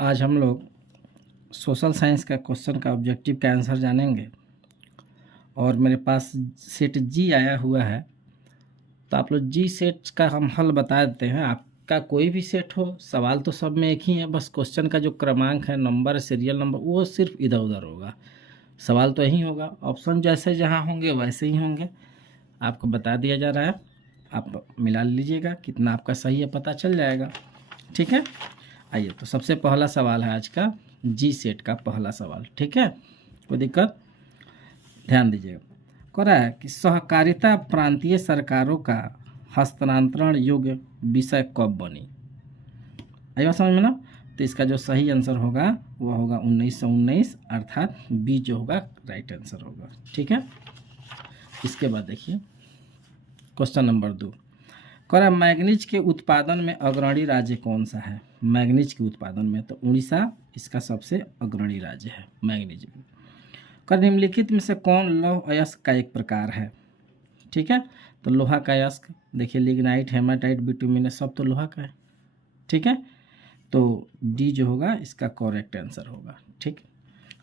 आज हम लोग सोशल साइंस का क्वेश्चन का ऑब्जेक्टिव का आंसर जानेंगे और मेरे पास सेट जी आया हुआ है। तो आप लोग जी सेट का हम हल बता देते हैं। आपका कोई भी सेट हो, सवाल तो सब में एक ही है, बस क्वेश्चन का जो क्रमांक है, नंबर, सीरियल नंबर, वो सिर्फ इधर उधर होगा। सवाल तो यही होगा, ऑप्शन जैसे जहाँ होंगे वैसे ही होंगे। आपको बता दिया जा रहा है, आप मिला लीजिएगा, कितना आपका सही है पता चल जाएगा। ठीक है, आइए तो सबसे पहला सवाल है आज का जी सेट का पहला सवाल। ठीक है, कोई दिक्कत, ध्यान दीजिएगा। कह रहा है कि सहकारिता प्रांतीय सरकारों का हस्तांतरण योग्य विषय कब बनी। आई बात समझ में ना। तो इसका जो सही आंसर होगा वह होगा 1919, अर्थात बी जो होगा राइट आंसर होगा। ठीक है, इसके बाद देखिए क्वेश्चन नंबर 2। कह रहा है मैग्नीज के उत्पादन में अग्रणी राज्य कौन सा है। मैग्नीज के उत्पादन में तो उड़ीसा इसका सबसे अग्रणी राज्य है मैग्नीज में। कर निम्नलिखित में से कौन लौह अयस्क का एक प्रकार है। ठीक है, तो लोहा का अयस्क देखिए, लिग्नाइट, हेमाटाइट, बिटुमिनस सब तो लोहा का है। ठीक है, तो डी जो होगा इसका करेक्ट आंसर होगा। ठीक,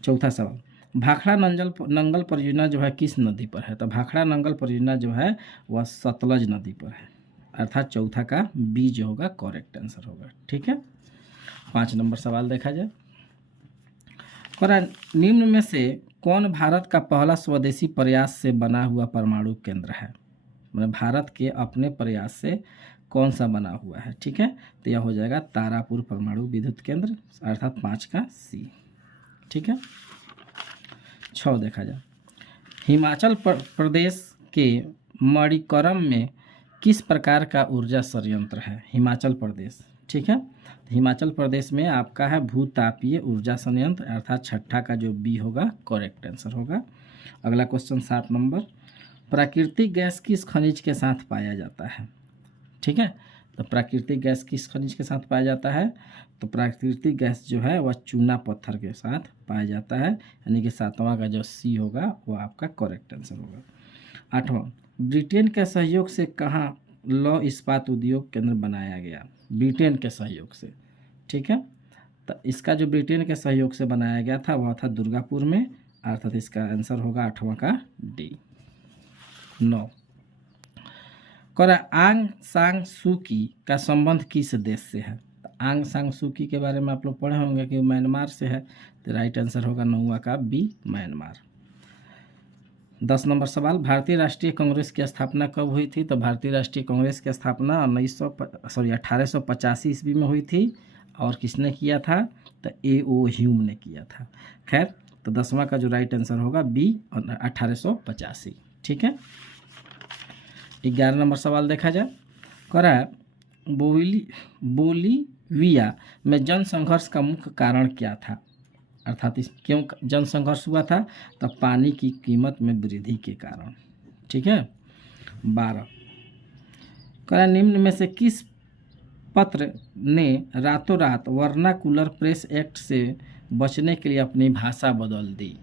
चौथा सवाल, भाखड़ा नंगल परियोजना जो है किस नदी पर है। तो भाखड़ा नंगल परियोजना जो है वह सतलज नदी पर है, अर्थात चौथा का बी जो होगा करेक्ट आंसर होगा। ठीक है, 5 नंबर सवाल देखा जाए। निम्न में से कौन भारत का पहला स्वदेशी प्रयास से बना हुआ परमाणु केंद्र है। मतलब भारत के अपने प्रयास से कौन सा बना हुआ है। ठीक है, तो यह हो जाएगा तारापुर परमाणु विद्युत केंद्र, अर्थात 5 का सी। ठीक है, 6 देखा जाए। हिमाचल प्रदेश के मणिकरम में किस प्रकार का ऊर्जा संयंत्र है। हिमाचल प्रदेश, ठीक है, हिमाचल प्रदेश में आपका है भूतापीय ऊर्जा संयंत्र, अर्थात छठा का जो बी होगा करेक्ट आंसर होगा। अगला क्वेश्चन 7 नंबर, प्राकृतिक गैस किस खनिज के साथ पाया जाता है। ठीक है, तो प्राकृतिक गैस किस खनिज के साथ पाया जाता है। तो प्राकृतिक गैस जो है वह चूना पत्थर के साथ पाया जाता है, यानी कि 7वां का जो सी होगा वह आपका करेक्ट आंसर होगा। 8वां, ब्रिटेन के सहयोग से कहाँ लौह इस्पात उद्योग केंद्र बनाया गया। ब्रिटेन के सहयोग से, ठीक है, तो इसका जो ब्रिटेन के सहयोग से बनाया गया था वह था दुर्गापुर में, अर्थात इसका आंसर होगा 8वां का डी। 9, करा आंग सांग सूकी का संबंध किस देश से है। तो आंग सांग सूकी के बारे में आप लोग पढ़े होंगे कि म्यांमार से है, तो राइट आंसर होगा 9वां का बी म्यांमार। 10 नंबर सवाल, भारतीय राष्ट्रीय कांग्रेस की स्थापना कब हुई थी। तो भारतीय राष्ट्रीय कांग्रेस की स्थापना 1885 ईस्वी में हुई थी, और किसने किया था। तो A.O. ह्यूम ने किया था। खैर, तो 10वां का जो राइट आंसर होगा बी 1885। ठीक है, 11 नंबर सवाल देखा जाए। कह रहा है बोलीविया में जनसंघर्ष का मुख्य कारण क्या था, अर्थात इस क्यों जनसंघर्ष हुआ था। तो पानी की कीमत में वृद्धि के कारण। ठीक है, 12, कह निम्न में से किस पत्र ने रातों रात वर्नाकुलर प्रेस एक्ट से बचने के लिए अपनी भाषा बदल दी।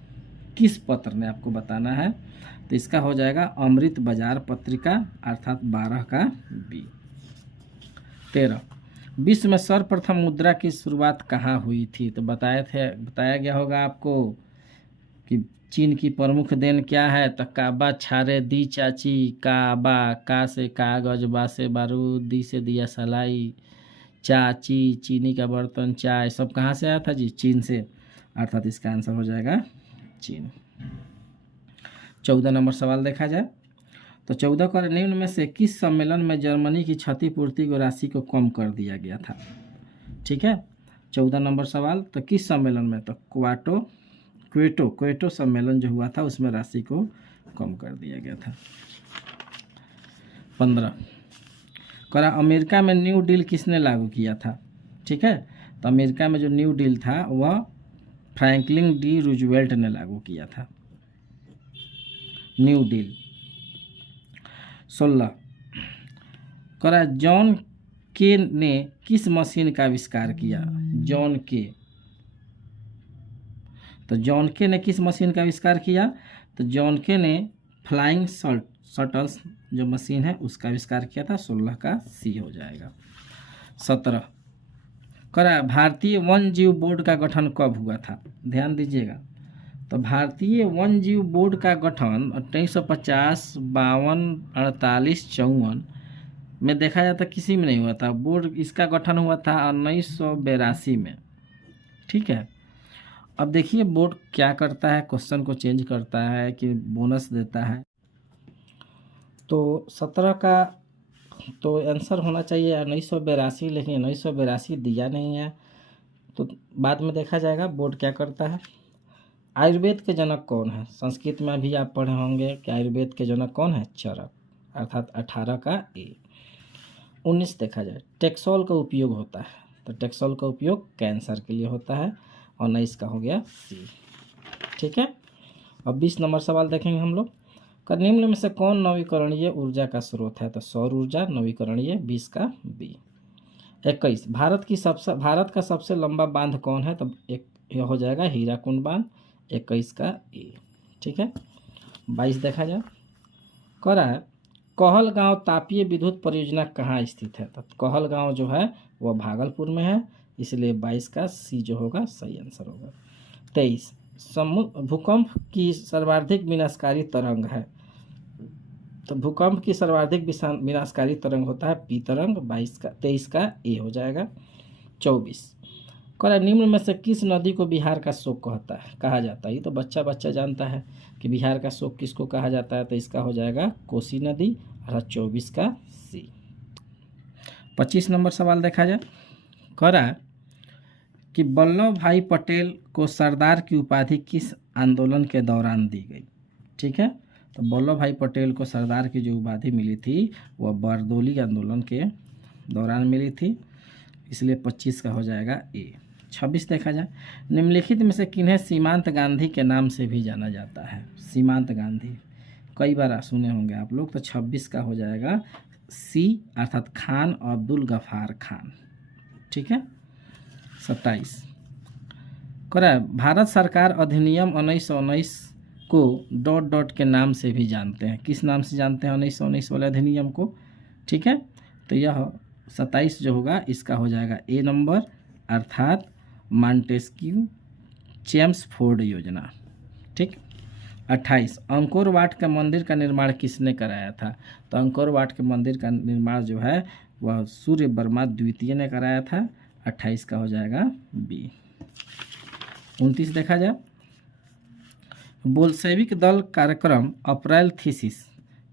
किस पत्र ने आपको बताना है। तो इसका हो जाएगा अमृत बाजार पत्रिका, अर्थात 12 का बी। 13, विश्व में सर्वप्रथम मुद्रा की शुरुआत कहाँ हुई थी। तो बताया गया होगा आपको कि चीन की प्रमुख देन क्या है। तो काबा छारे दी चाची, काबा, का से कागज, बा से बारूद, दी से दिया सलाई, चाची चीनी का बर्तन, चाय, सब कहाँ से आया था जी, चीन से, अर्थात इसका आंसर हो जाएगा चीन। 14 नंबर सवाल देखा जाए। तो 14 का निम्न में से किस सम्मेलन में जर्मनी की क्षतिपूर्ति को राशि को कम कर दिया गया था। ठीक है, 14 नंबर सवाल, तो किस सम्मेलन में। तो क्वेटो सम्मेलन जो हुआ था उसमें राशि को कम कर दिया गया था। 15, करा अमेरिका में न्यू डील किसने लागू किया था। ठीक है, तो अमेरिका में जो न्यू डील था वह फ्रैंकलिन डी रूजवेल्ट ने लागू किया था, न्यू डील। 16, करा जॉन के ने किस मशीन का आविष्कार किया। जॉन के, तो जॉन के ने किस मशीन का आविष्कार किया। तो जॉन के ने फ्लाइंग शटल्स जो मशीन है उसका आविष्कार किया था, 16 का सी हो जाएगा। 17, करा भारतीय वन जीव बोर्ड का गठन कब हुआ था, ध्यान दीजिएगा। तो भारतीय वन जीव बोर्ड का गठन 1950, 52, 48, 54 में देखा जाता किसी में नहीं हुआ था। बोर्ड इसका गठन हुआ था 1982 में। ठीक है, अब देखिए बोर्ड क्या करता है, क्वेश्चन को चेंज करता है कि बोनस देता है। तो 17 का तो आंसर होना चाहिए 1982, लेकिन 1982 दिया नहीं है, तो बाद में देखा जाएगा बोर्ड क्या करता है। आयुर्वेद के जनक कौन है, संस्कृत में भी आप पढ़े होंगे कि आयुर्वेद के जनक कौन है, चरक, अर्थात 18 का ए। 19 देखा जाए, टेक्सोल का उपयोग होता है, तो टेक्सोल का उपयोग कैंसर के लिए होता है, और 19 का हो गया सी। ठीक है, अब 20 नंबर सवाल देखेंगे हम लोग। निम्न में से कौन नवीकरणीय ऊर्जा का स्रोत है, तो सौर ऊर्जा नवीकरणीय, 20 का बी। 21 भारत का सबसे लंबा बांध कौन है, तो एक यह हो जाएगा हीराकुंड बांध, 21 का ए। ठीक है, 22 देखा जाए, कह रहा है कहलगांव तापीय विद्युत परियोजना कहाँ स्थित है, तो कहलगांव जो है वह भागलपुर में है, इसलिए 22 का सी जो होगा सही आंसर होगा। 23 भूकंप की सर्वाधिक विनाशकारी तरंग है, तो भूकंप की सर्वाधिक विनाशकारी तरंग होता है पी तरंग, 23 का ए हो जाएगा। 24 कह निम्न में से किस नदी को बिहार का शोक कहा जाता है, ये तो बच्चा बच्चा जानता है कि बिहार का शोक किसको कहा जाता है, तो इसका हो जाएगा कोसी नदी, और 24 का सी। 25 नंबर सवाल देखा जाए, कह रहा है कि वल्लभ भाई पटेल को सरदार की उपाधि किस आंदोलन के दौरान दी गई। ठीक है, तो वल्लभ भाई पटेल को सरदार की जो उपाधि मिली थी वह बारदोली आंदोलन के दौरान मिली थी, इसलिए 25 का हो जाएगा ए। 26 देखा जाए, निम्नलिखित में से किन्हें सीमांत गांधी के नाम से भी जाना जाता है, सीमांत गांधी कई बार सुने होंगे आप लोग, तो 26 का हो जाएगा सी, अर्थात खान अब्दुल गफ्फार खान। ठीक है, 27 करा भारत सरकार अधिनियम 1919 को डॉट डॉट के नाम से भी जानते हैं, किस नाम से जानते हैं 1919 वाले अधिनियम को। ठीक है, तो यह 27 जो होगा इसका हो जाएगा ए नंबर, अर्थात मॉन्टेस्क्यू चेम्सफोर्ड योजना। ठीक, 28 अंकोर वाट के मंदिर का निर्माण किसने कराया था, तो अंकोर वाट के मंदिर का निर्माण जो है वह सूर्य वर्मा द्वितीय ने कराया था, 28 का हो जाएगा बी। 29 देखा जाए, बोल्शेविक दल कार्यक्रम अप्रैल थीसिस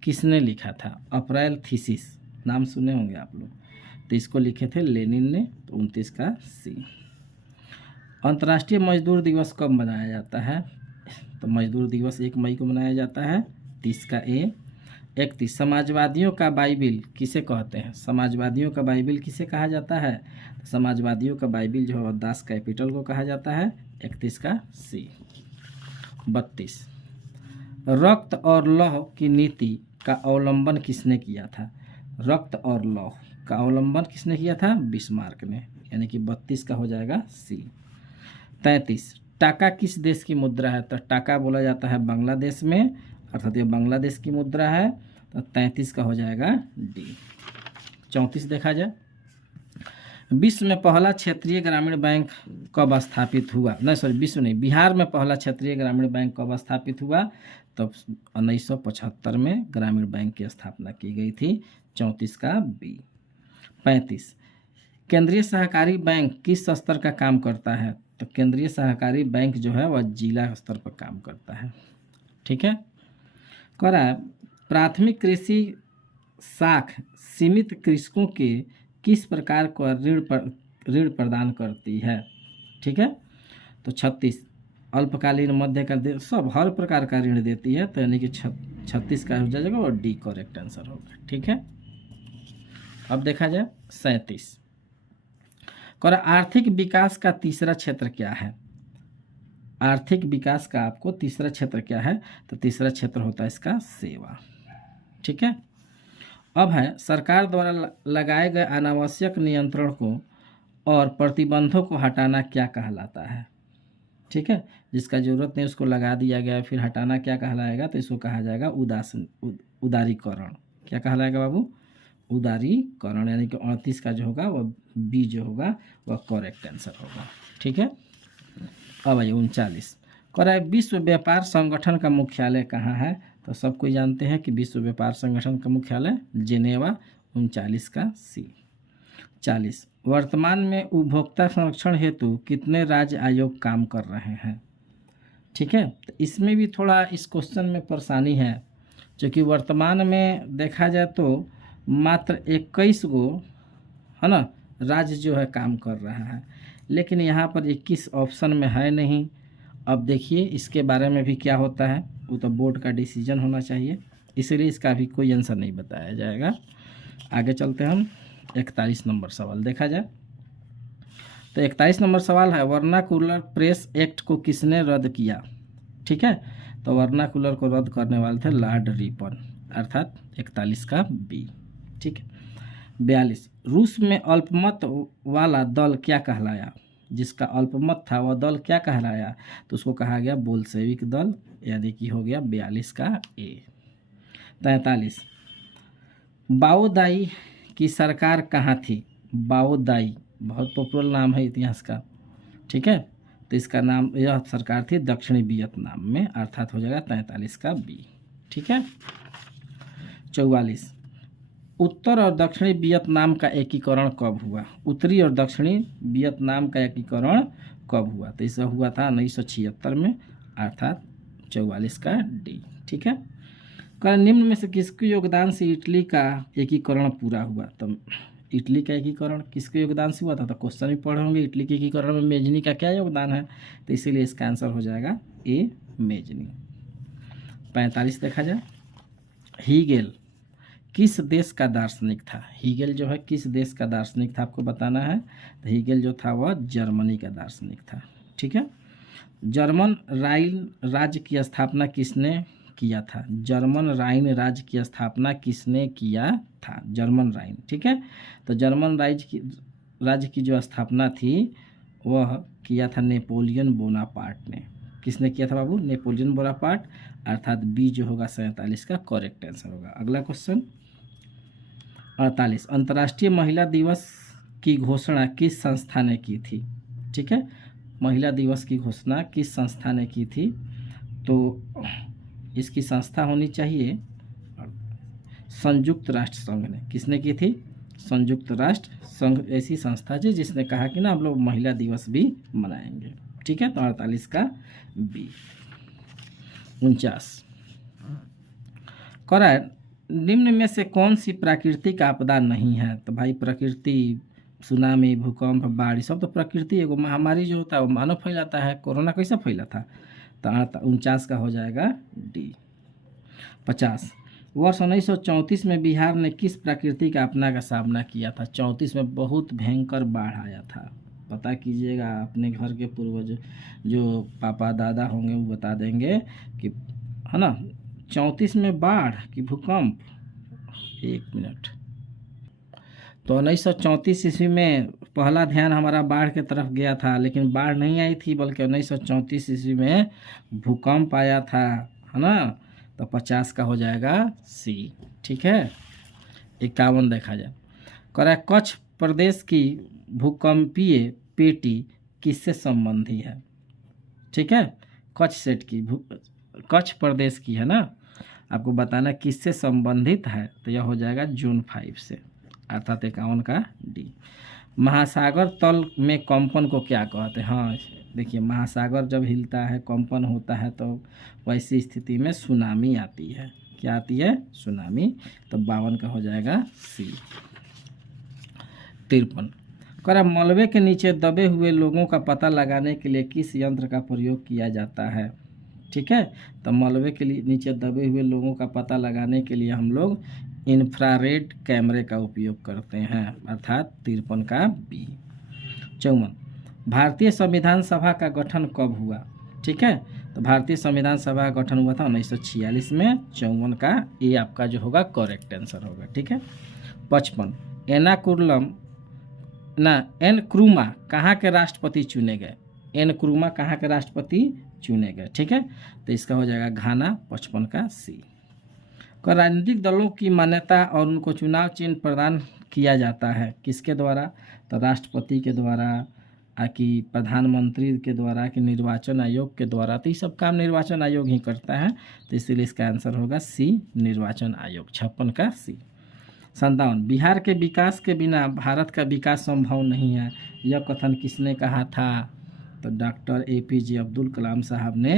किसने लिखा था, अप्रैल थीसिस नाम सुने होंगे आप लोग, तो इसको लिखे थे लेनिन ने, तो 29 का सी। अंतर्राष्ट्रीय मजदूर दिवस कब मनाया जाता है, तो मजदूर दिवस 1 मई को मनाया जाता है, 30 का ए। 31 समाजवादियों का बाइबिल किसे कहते हैं, समाजवादियों का बाइबिल किसे कहा जाता है, तो समाजवादियों का बाइबिल जो है दास कैपिटल को कहा जाता है, 31 का सी। 32 रक्त और लौह की नीति का अवलंबन किसने किया था, रक्त और लौह का अवलंबन किसने किया था, बिस्मार्क ने, यानी कि 32 का हो जाएगा सी। 33 टाका किस देश की मुद्रा है, तो टाका बोला जाता है बांग्लादेश में, अर्थात ये बांग्लादेश की मुद्रा है, तो 33 का हो जाएगा डी। 34 देखा जाए, विश्व में पहला क्षेत्रीय ग्रामीण बैंक कब स्थापित हुआ, नहीं सॉरी विश्व नहीं, बिहार में पहला क्षेत्रीय ग्रामीण बैंक कब स्थापित हुआ, तब 1975 में ग्रामीण बैंक की स्थापना की गई थी, 34 का बी। 35 केंद्रीय सहकारी बैंक किस स्तर का काम करता है, तो केंद्रीय सहकारी बैंक जो है वह जिला स्तर पर काम करता है। ठीक है, कह रहा है प्राथमिक कृषि साख सीमित कृषकों के किस प्रकार का ऋण प्रदान करती है। ठीक है, तो 36 अल्पकालीन मध्यकालीन सब हर प्रकार का ऋण देती है, तो यानी कि 36 का हो जाएगा और डी करेक्ट आंसर होगा। ठीक है, अब देखा जाए 37 और आर्थिक विकास का तीसरा क्षेत्र क्या है, आर्थिक विकास का आपको तीसरा क्षेत्र क्या है, तो तीसरा क्षेत्र होता है इसका सेवा। ठीक है, अब है सरकार द्वारा लगाए गए अनावश्यक नियंत्रण को और प्रतिबंधों को हटाना क्या कहलाता है। ठीक है, जिसका जरूरत नहीं उसको लगा दिया गया फिर हटाना क्या कहलाएगा, तो इसको कहा जाएगा उदारीकरण। क्या कहलाएगा बाबू, उदारीकरण, यानी कि 38 का जो होगा वह बी जो होगा वह करेक्ट आंसर होगा। ठीक है। अब आइए 39 कह रहा है विश्व व्यापार संगठन का मुख्यालय कहाँ है। तो सब कोई जानते हैं कि विश्व व्यापार संगठन का मुख्यालय जिनेवा। 39 का सी। 40 वर्तमान में उपभोक्ता संरक्षण हेतु कितने राज्य आयोग काम कर रहे हैं। ठीक है। तो इसमें भी थोड़ा इस क्वेश्चन में परेशानी है, क्योंकि वर्तमान में देखा जाए तो मात्र 21 गो है ना राज्य जो है काम कर रहा है, लेकिन यहाँ पर 21 ऑप्शन में है नहीं। अब देखिए इसके बारे में भी क्या होता है, वो तो बोर्ड का डिसीजन होना चाहिए, इसलिए इसका भी कोई आंसर नहीं बताया जाएगा। आगे चलते हैं हम 41 नंबर सवाल देखा जाए तो 41 नंबर सवाल है वर्नाकुलर प्रेस एक्ट को किसने रद्द किया। ठीक है। तो वर्नाकुलर को रद्द करने वाले थे लॉर्ड रिपन, अर्थात 41 का बी। ठीक है। 42 रूस में अल्पमत वाला दल क्या कहलाया। जिसका अल्पमत था वह दल क्या कहलाया, तो उसको कहा गया बोल्शेविक दल, यानी कि हो गया 42 का ए। 43 बाओदाई की सरकार कहाँ थी। बाओदाई बहुत पॉपुलर नाम है इतिहास का। ठीक है। तो इसका नाम, यह सरकार थी दक्षिणी वियतनाम में, अर्थात हो जाएगा 43 का बी। ठीक है। 44 उत्तर और दक्षिणी वियतनाम का एकीकरण कब हुआ। उत्तरी और दक्षिणी वियतनाम का एकीकरण कब हुआ, तो इसका हुआ था 1976 में, अर्थात 44 का डी। ठीक है। निम्न में से किसके योगदान से इटली का एकीकरण पूरा हुआ। तो इटली का एकीकरण किसके योगदान से हुआ था, तो क्वेश्चन भी पढ़े होंगे इटली के एकीकरण में मेजनी का क्या योगदान है, तो इसीलिए इसका आंसर हो जाएगा ए मेजनी। 45 देखा जाए हीगेल किस देश का दार्शनिक था। हीगेल जो है किस देश का दार्शनिक था आपको बताना है। तो हीगेल जो था वह जर्मनी का दार्शनिक था। ठीक है। जर्मन राइन राज्य की स्थापना किसने किया था। जर्मन राइन राज्य की स्थापना किसने किया था, जर्मन राइन। ठीक है। तो जर्मन राज्य की जो स्थापना थी वह किया था नेपोलियन बोनापार्ट ने। किसने किया था बाबू, नेपोलियन बोनापार्ट, अर्थात बी जो होगा 47 का करेक्ट आंसर होगा। अगला क्वेश्चन 48 अंतर्राष्ट्रीय महिला दिवस की घोषणा किस संस्था ने की थी। ठीक है। महिला दिवस की घोषणा किस संस्था ने की थी, तो इसकी संस्था होनी चाहिए संयुक्त राष्ट्र संघ ने। किसने की थी, संयुक्त राष्ट्र संघ ऐसी संस्था थी जिसने कहा कि ना हम लोग महिला दिवस भी मनाएंगे। ठीक है। तो 48 का बी। 49 कह निम्न में से कौन सी प्राकृतिक आपदा नहीं है। तो भाई प्रकृति, सुनामी, भूकंप, बाढ़, सब तो प्रकृति। एगो महामारी जो होता है वो मानव फैलाता है। कोरोना कैसे फैला था, तो 49 का हो जाएगा डी। 50 वर्ष 1934 में बिहार ने किस प्राकृतिक आपदा का सामना किया था। 34 में बहुत भयंकर बाढ़ आया था। पता कीजिएगा, अपने घर के पूर्वज जो पापा दादा होंगे वो बता देंगे कि है ना 34 में बाढ़ कि भूकंप। एक मिनट। तो 1934 ईस्वी में पहला ध्यान हमारा बाढ़ के तरफ गया था, लेकिन बाढ़ नहीं आई थी, बल्कि 1934 ईस्वी में भूकंप आया था, है ना। तो 50 का हो जाएगा सी। ठीक है। 51 देखा जाए कह रहा है कच्छ प्रदेश की भूकंपीय पेटी किससे संबंधी है। ठीक है। कच्छ सेट की कच्छ प्रदेश की है ना, आपको बताना किससे संबंधित है, तो यह हो जाएगा जोन 5 से, अर्थात 51 का डी। महासागर तल में कंपन को क्या कहते हैं। हाँ देखिए, महासागर जब हिलता है, कंपन होता है, तो वैसी स्थिति में सुनामी आती है। क्या आती है, सुनामी। तो 52 का हो जाएगा सी। 53 कह मलबे के नीचे दबे हुए लोगों का पता लगाने के लिए किस यंत्र का प्रयोग किया जाता है। ठीक है। तो मलबे के नीचे दबे हुए लोगों का पता लगाने के लिए हम लोग इंफ्रारेड कैमरे का उपयोग करते हैं, अर्थात 53 का बी। 54 भारतीय संविधान सभा का गठन कब हुआ। ठीक है। तो भारतीय संविधान सभा का गठन हुआ था 1946 में। 54 का ए आपका जो होगा करेक्ट आंसर होगा। ठीक है। 55 एनक्रूमा कहाँ के राष्ट्रपति चुने गए। एनक्रूमा कहाँ के राष्ट्रपति चुने गए। ठीक है। तो इसका हो जाएगा घाना। 55 का सी। का राजनीतिक दलों की मान्यता और उनको चुनाव चिन्ह प्रदान किया जाता है किसके द्वारा? तो राष्ट्रपति के द्वारा, कि प्रधानमंत्री के द्वारा, कि निर्वाचन आयोग के द्वारा। तो ये सब काम निर्वाचन आयोग ही करता है, तो इसीलिए इसका आंसर होगा सी, निर्वाचन आयोग। 56 का सी। 57, बिहार के विकास के बिना भारत का विकास संभव नहीं है, यह कथन किसने कहा था? तो डॉक्टर APJ अब्दुल कलाम साहब ने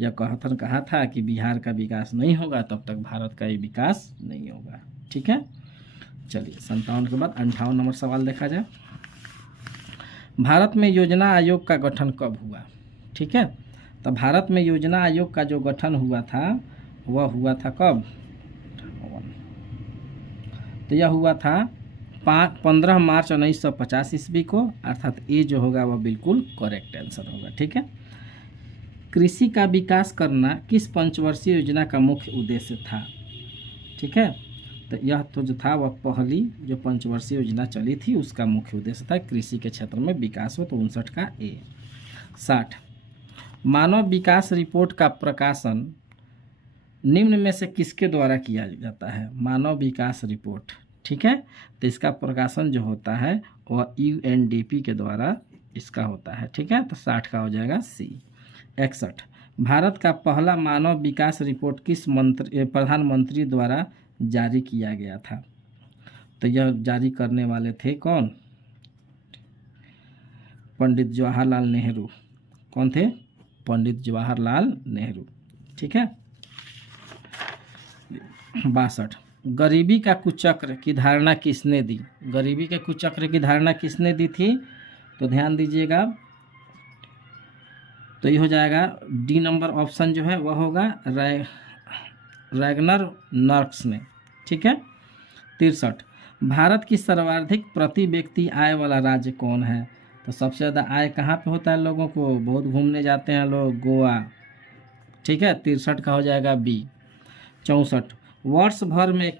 यह कथन कहा था कि बिहार का विकास नहीं होगा तब तक भारत का ये विकास नहीं होगा। ठीक है, चलिए 57 के बाद 58 नंबर सवाल देखा जाए। भारत में योजना आयोग का गठन कब हुआ? ठीक है, तो भारत में योजना आयोग का जो गठन हुआ था वह हुआ था कब? तो यह हुआ था 15 मार्च 1950 ईस्वी को, अर्थात ये जो होगा वह बिल्कुल करेक्ट आंसर होगा। ठीक है, कृषि का विकास करना किस पंचवर्षीय योजना का मुख्य उद्देश्य था? ठीक है, तो यह तो जो था वह पहली जो पंचवर्षीय योजना चली थी उसका मुख्य उद्देश्य था कृषि के क्षेत्र में विकास हो, तो 59 का ए। 60, मानव विकास रिपोर्ट का प्रकाशन निम्न में से किसके द्वारा किया जाता है? मानव विकास रिपोर्ट। ठीक है, तो इसका प्रकाशन जो होता है वह UNDP के द्वारा इसका होता है। ठीक है, तो 60 का हो जाएगा सी। 61, भारत का पहला मानव विकास रिपोर्ट किस प्रधानमंत्री द्वारा जारी किया गया था? तो यह जारी करने वाले थे कौन? पंडित जवाहरलाल नेहरू। कौन थे? पंडित जवाहरलाल नेहरू। ठीक है, 62, गरीबी का कुचक्र की धारणा किसने दी? गरीबी के कुचक्र की धारणा किसने दी थी? तो ध्यान दीजिएगा, तो ये हो जाएगा डी नंबर ऑप्शन जो है वह होगा रैगनर नर्क्स ने। ठीक है, 63, भारत की सर्वाधिक प्रति व्यक्ति आय वाला राज्य कौन है? तो सबसे ज़्यादा आय कहाँ पे होता है लोगों को? बहुत घूमने जाते हैं लोग, गोवा। ठीक है, 63 का हो जाएगा बी। 64, वर्ष भर में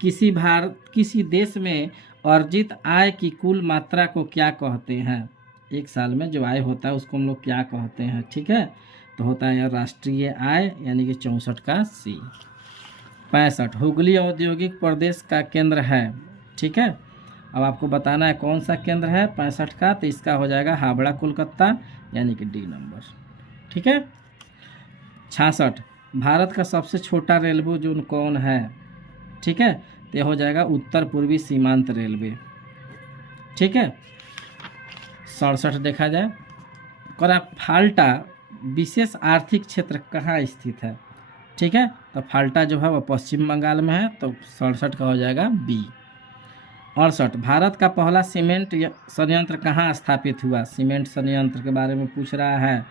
किसी देश में अर्जित आय की कुल मात्रा को क्या कहते हैं? एक साल में जो आय होता है उसको हम लोग क्या कहते हैं? ठीक है, तो होता है राष्ट्रीय आय, यानी कि 64 का सी। 65, हुगली औद्योगिक प्रदेश का केंद्र है। ठीक है, अब आपको बताना है कौन सा केंद्र है 65 का, तो इसका हो जाएगा हावड़ा कोलकाता, यानी कि डी नंबर। ठीक है, 66, भारत का सबसे छोटा रेलवे जोन कौन है? ठीक है, तो यह हो जाएगा उत्तर पूर्वी सीमांत रेलवे। ठीक है, 67 देखा जाए, फाल्टा विशेष आर्थिक क्षेत्र कहाँ स्थित है? ठीक है, तो फाल्टा जो है वह पश्चिम बंगाल में है, तो 67 का हो जाएगा बी। 68, भारत का पहला सीमेंट संयंत्र कहाँ स्थापित हुआ? सीमेंट संयंत्र के बारे में पूछ रहा है,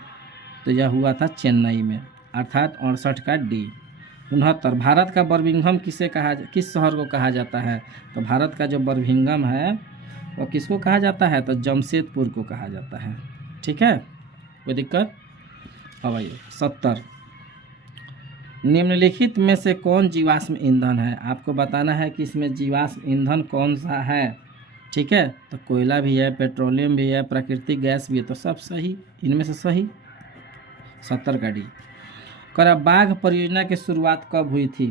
तो यह हुआ था चेन्नई में, अर्थात 68 का डी। 69, भारत का बर्मिंघम किस शहर को कहा जाता है? तो भारत का जो बर्मिंघम है वह किसको कहा जाता है? तो जमशेदपुर को कहा जाता है। ठीक है, कोई दिक्कत? अब आइए 70, निम्नलिखित में से कौन जीवाश्म ईंधन है? आपको बताना है कि इसमें जीवाश्म ईंधन कौन सा है। ठीक है, तो कोयला भी है, पेट्रोलियम भी है, प्राकृतिक गैस भी है, तो सब सही, इनमें से सही 70 का डी। बाघ परियोजना की शुरुआत कब हुई थी?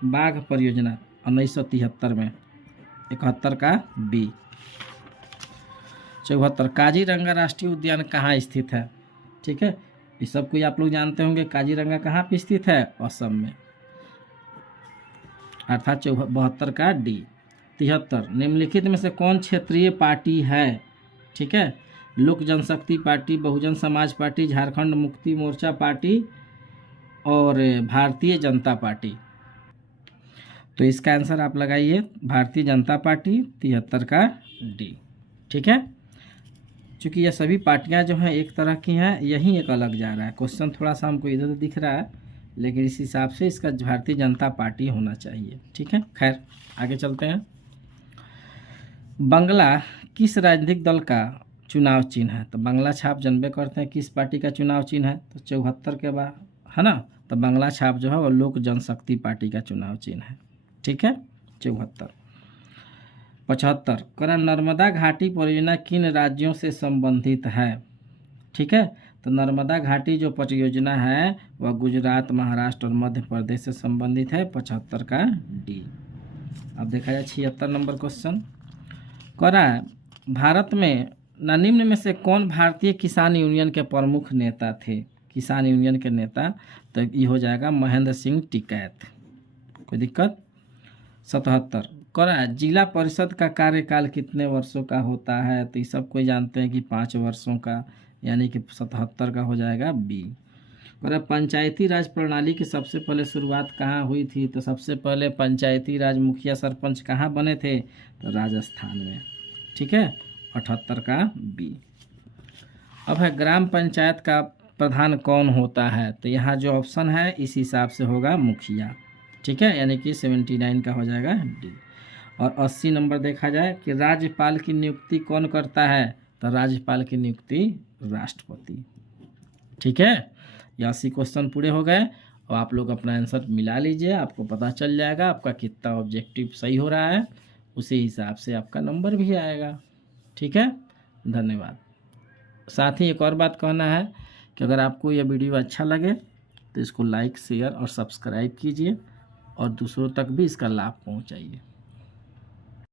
बाघ परियोजना 1973 में, 71 का बी। 74, काजीरंगा राष्ट्रीय उद्यान कहाँ स्थित है? ठीक है, इस सब को आप लोग जानते होंगे, काजीरंगा कहाँ पे स्थित है? असम में, अर्थात 72 का डी। 73, निम्नलिखित में से कौन क्षेत्रीय पार्टी है? ठीक है, लोक जनशक्ति party, Bahujan Samaj party, Jharkhand Mukti Morcha party और भारतीय जनता पार्टी। तो इसका आंसर आप लगाइए भारतीय जनता पार्टी, 73 का डी। ठीक है, चूँकि ये सभी पार्टियां जो हैं एक तरह की हैं, यही एक अलग जा रहा है। क्वेश्चन थोड़ा सा हमको इधर दिख रहा है, लेकिन इस हिसाब से इसका भारतीय जनता पार्टी होना चाहिए। ठीक है, खैर आगे चलते हैं। बंगला किस राजनीतिक दल का चुनाव चिन्ह है? तो बंगला छाप जानबे करते हैं किस पार्टी का चुनाव चिन्ह है, तो 74 के बाद है ना, तो बंगला छाप जो है वो लोक जनशक्ति पार्टी का चुनाव चिन्ह है। ठीक है, 74। 75, नर्मदा घाटी परियोजना किन राज्यों से संबंधित है? ठीक है, तो नर्मदा घाटी जो परियोजना है वह गुजरात, महाराष्ट्र और मध्य प्रदेश से संबंधित है, 75 का डी। अब देखा जाए 76 नंबर क्वेश्चन कह रहा है, भारत में निम्न में से कौन भारतीय किसान यूनियन के प्रमुख नेता थे? किसान यूनियन के नेता, तो ये हो जाएगा महेंद्र सिंह टिकैत। कोई दिक्कत? 77 कह रहा है, जिला परिषद का कार्यकाल कितने वर्षों का होता है? तो ये सब कोई जानते हैं कि 5 वर्षों का, यानी कि 77 का हो जाएगा बी। कह रहा है, पंचायती राज प्रणाली की सबसे पहले शुरुआत कहाँ हुई थी? तो सबसे पहले पंचायती राज मुखिया सरपंच कहाँ बने थे? तो राजस्थान में। ठीक है, 78 का बी। अब है ग्राम पंचायत का प्रधान कौन होता है? तो यहाँ जो ऑप्शन है इस हिसाब से होगा मुखिया। ठीक है, यानी कि 79 का हो जाएगा डी। और 80 नंबर देखा जाए कि राज्यपाल की नियुक्ति कौन करता है? तो राज्यपाल की नियुक्ति राष्ट्रपति। ठीक है, ये 80 क्वेश्चन पूरे हो गए और आप लोग अपना आंसर मिला लीजिए, आपको पता चल जाएगा आपका कितना ऑब्जेक्टिव सही हो रहा है, उसी हिसाब से आपका नंबर भी आएगा। ठीक है, धन्यवाद। साथ ही एक और बात कहना है कि अगर आपको यह वीडियो अच्छा लगे तो इसको लाइक, शेयर और सब्सक्राइब कीजिए और दूसरों तक भी इसका लाभ पहुंचाइए।